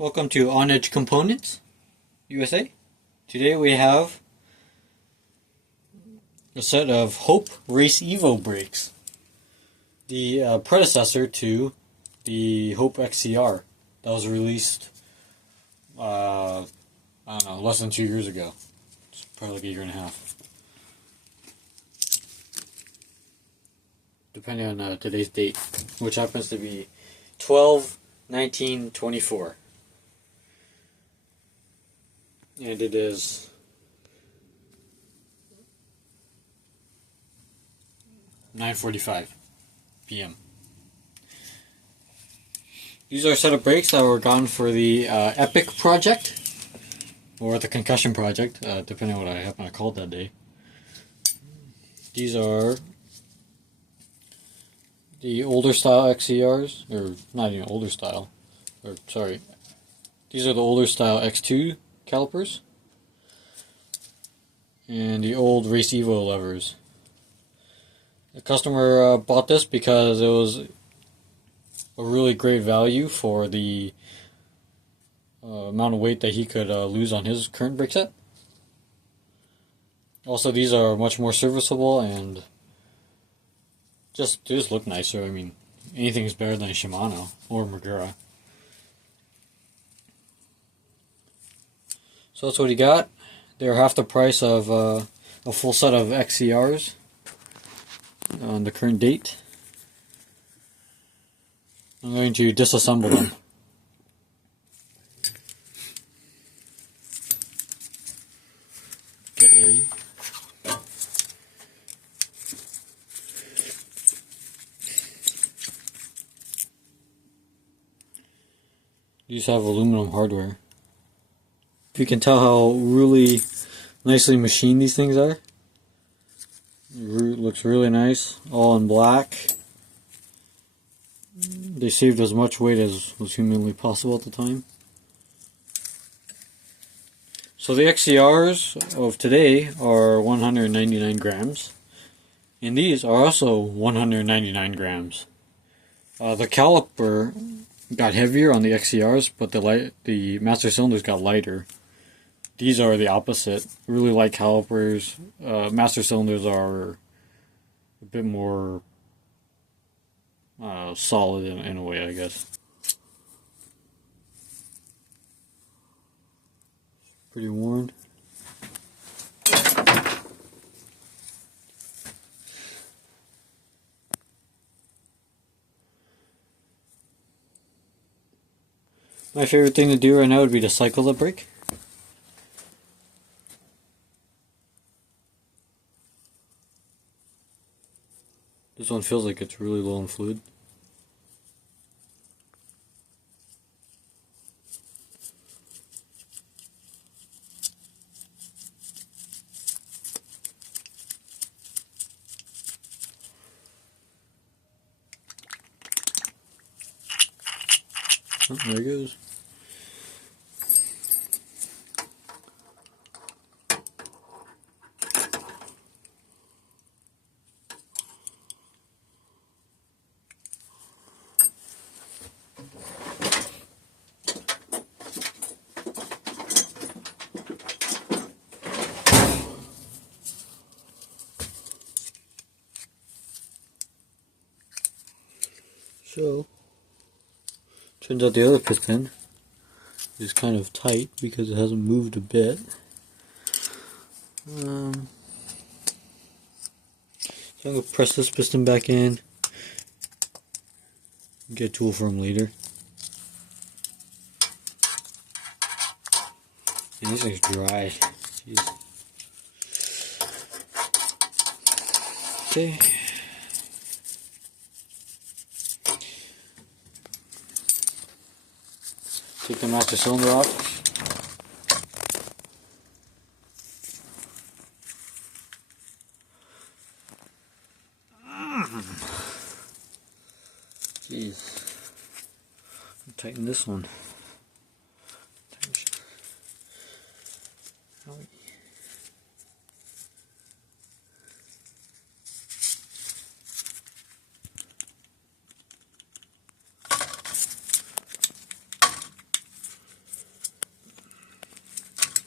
Welcome to On Edge Components USA. Today we have a set of Hope Race Evo brakes, the predecessor to the Hope XCR that was released I don't know, less than 2 years ago. It's probably like a year and a half, depending on today's date, which happens to be 12/19/24. And it is 9:45 p.m. These are a set of brakes that were gotten for the Epic project, or the Concussion project, depending on what I happen to call it that day. These are the older style XCRs, or not even older style, or sorry, these are the older style X2 calipers, and the old Race Evo levers. The customer bought this because it was a really great value for the amount of weight that he could lose on his current brake set. Also, these are much more serviceable and just look nicer. I mean, anything is better than a Shimano or Magura. So that's what he got. They're half the price of a full set of XCRs on the current date. I'm going to disassemble them. Okay. These have aluminum hardware. If you can tell how really nicely machined these things are. It looks really nice, all in black. They saved as much weight as was humanly possible at the time. So the XCRs of today are 199 grams, and these are also 199 grams. The caliper got heavier on the XCRs, but the master cylinders got lighter. These are the opposite. Really light calipers. Master cylinders are a bit more solid in a way, I guess. Pretty worn. My favorite thing to do right now would be to cycle the brake. This one feels like it's really low in fluid. Oh, there it goes. So, turns out the other piston is kind of tight because it hasn't moved a bit. So I'm going to press this piston back in, get a tool for him later. And this thing's dry. Jeez. Okay. Take the master cylinder off. Jeez. Tighten this one.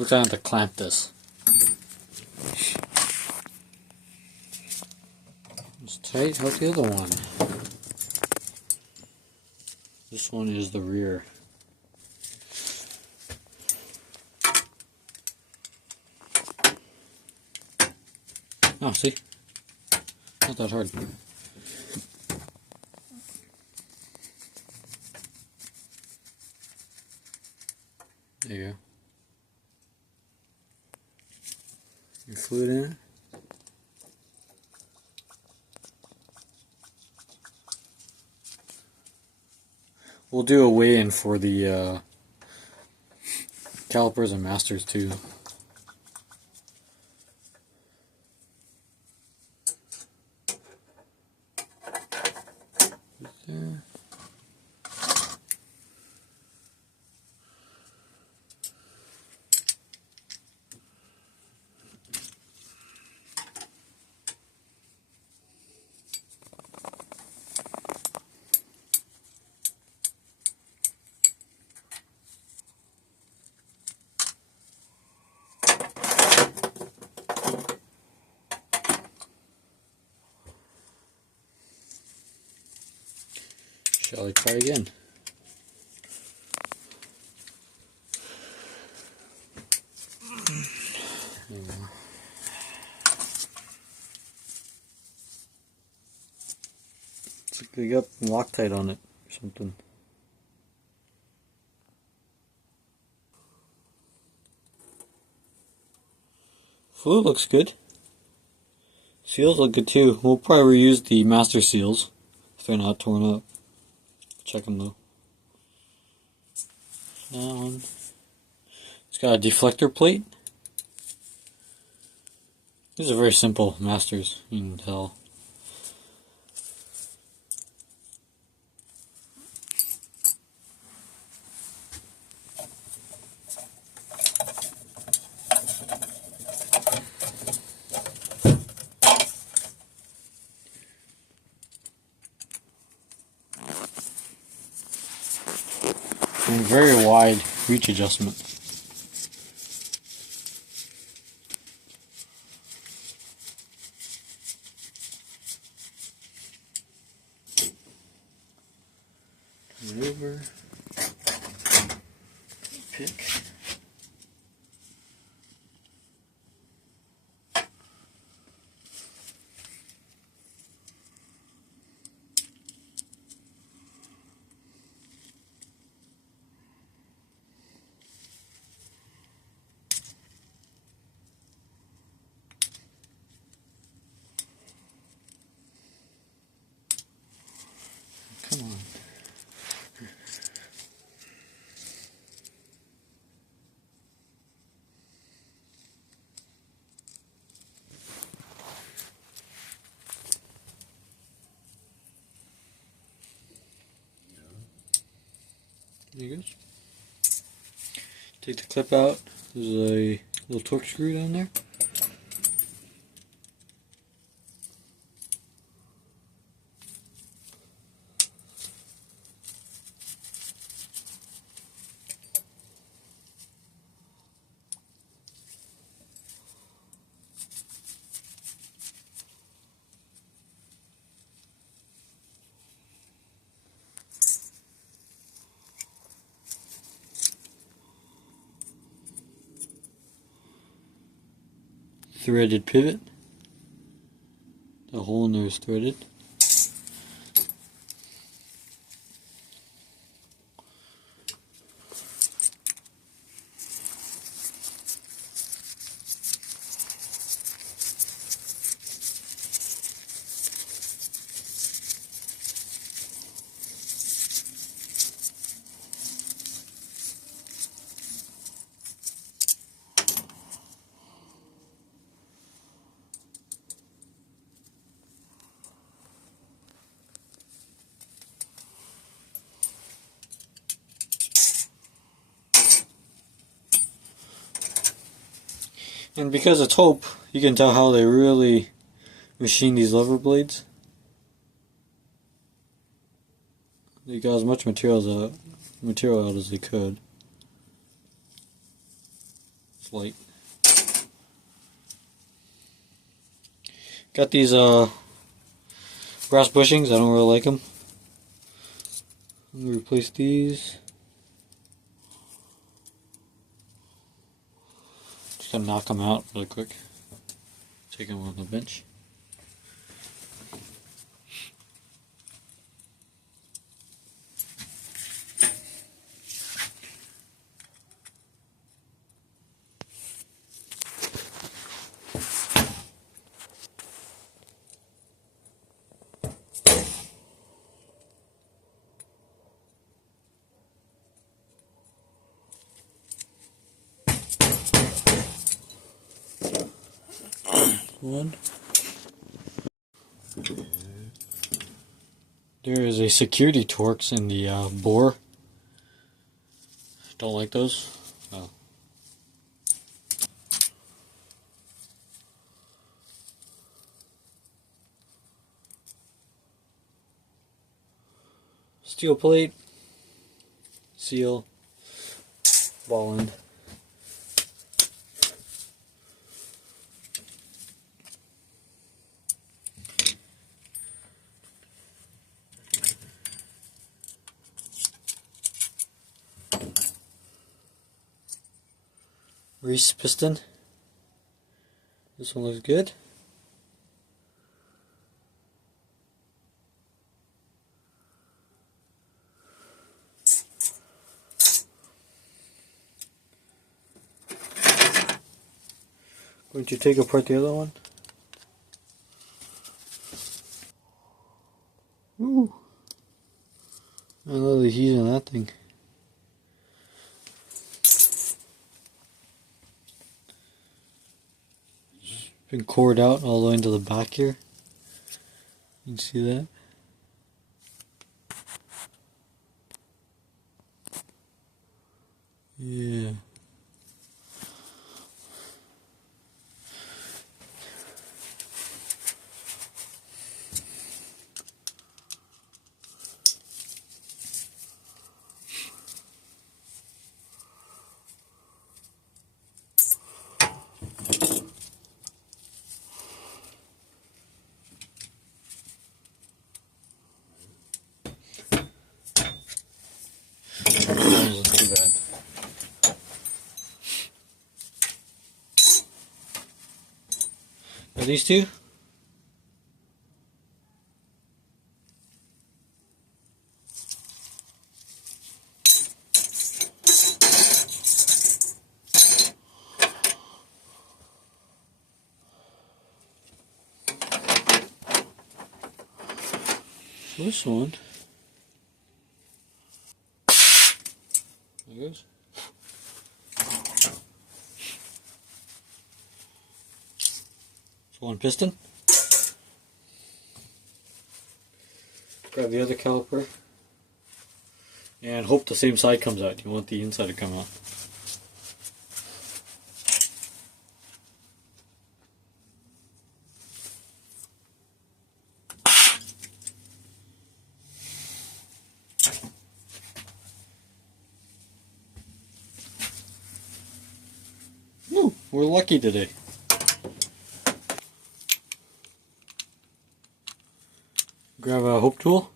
Looks like I have to clamp this. Let's tighten out the other one. This one is the rear. Oh, see? Not that hard. There you go. Your fluid in it. We'll do a weigh-in for the calipers and masters too. There. Shall I try again? There we go. Looks like they got Loctite on it or something. Fluid looks good. Seals look good too. We'll probably reuse the master seals if they're not torn up. Check them though. That one. It's got a deflector plate. These are very simple masters, you can tell. And very wide reach adjustment. Turn it over. Pick. Come on. There you go. Take the clip out. There's a little torque screw down there. Threaded pivot. The hole in there is threaded. And because it's Hope, you can tell how they really machine these lever blades. They got as much material out as they could. flight. Got these brass bushings. I don't really like them. I'm gonna replace these. Just gonna knock them out really quick. Take them on the bench. One. There is a security Torx in the bore. Don't like those. Oh. Steel plate, seal, ball end. Reese piston. This one looks good. Going to take apart the other one. Ooh. I love the heat on that thing. Been cored out all the way into the back here. You can see that. Yeah. Wasn't too bad. Are these two? This one. There it goes. One piston. Grab the other caliper and hope the same side comes out. You want the inside to come out. Woo, we're lucky today. Grab a hope tool.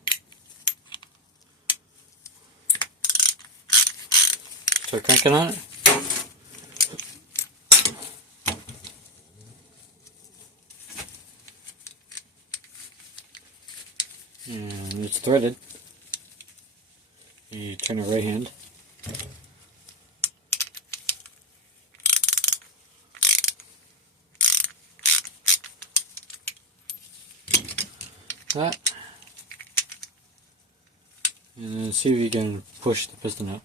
Start cranking on it. And it's threaded. You turn it right hand. That. And then see if you can push the piston up.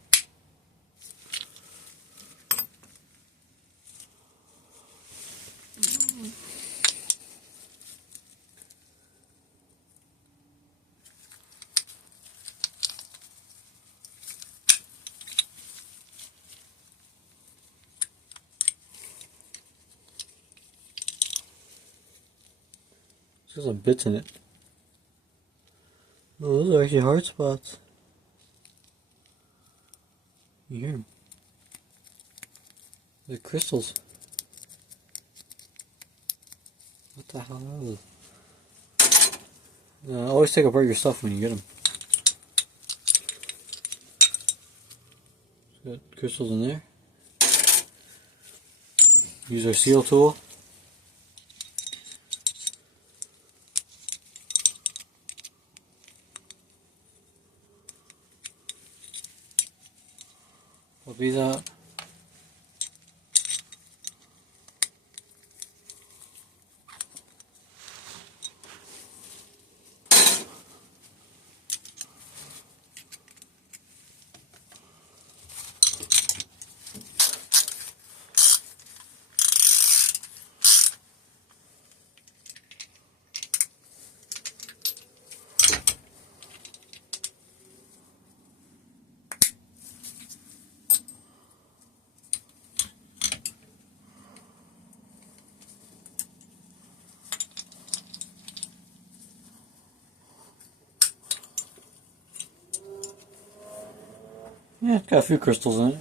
There's some bits in it. Oh, those are actually hard spots. You hear them. The crystals. What the hell are those? Always take apart your stuff when you get them. Got crystals in there. Use our seal tool. Pull these out. Yeah, it's got a few crystals in it.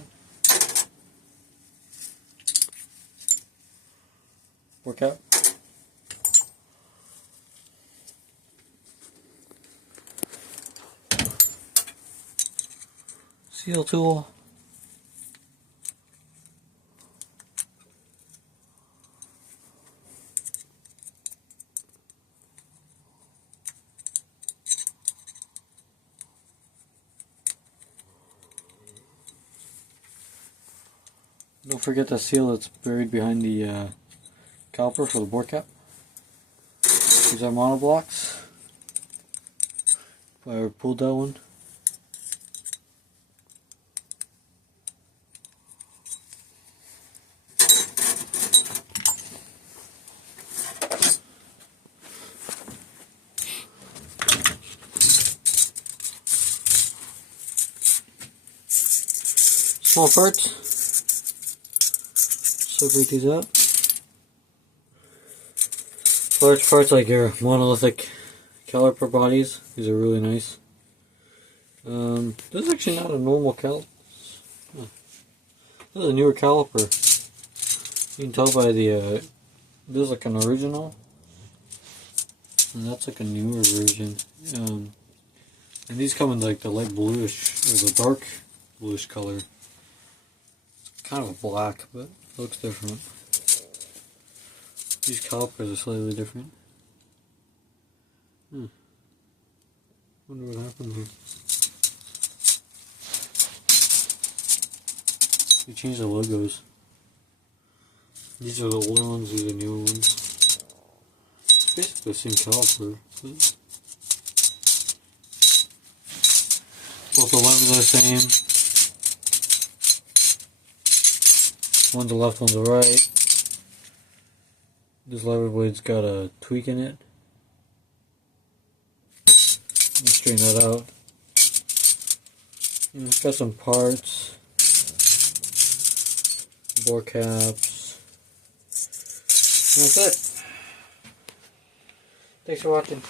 Work out. Seal tool. Don't forget the seal that's buried behind the caliper for the bore cap. These are monoblocks. I pulled that one. Small parts. Separate these out. Large parts like your monolithic caliper bodies. These are really nice. This is actually not a normal caliper. Oh. This is a newer caliper. You can tell by the this is like an original, and that's like a newer version. And these come in like the light bluish or the dark bluish color. It's kind of a black, but it looks different. These calipers are slightly different. Wonder what happened here. We changed the logos. These are the older ones, these are the newer ones. It's basically the same caliper. Both the levers are the same. One's the left, one's the right. This lever blade's got a tweak in it. Straighten that out. It's got some parts, bore caps. And that's it. Thanks for watching.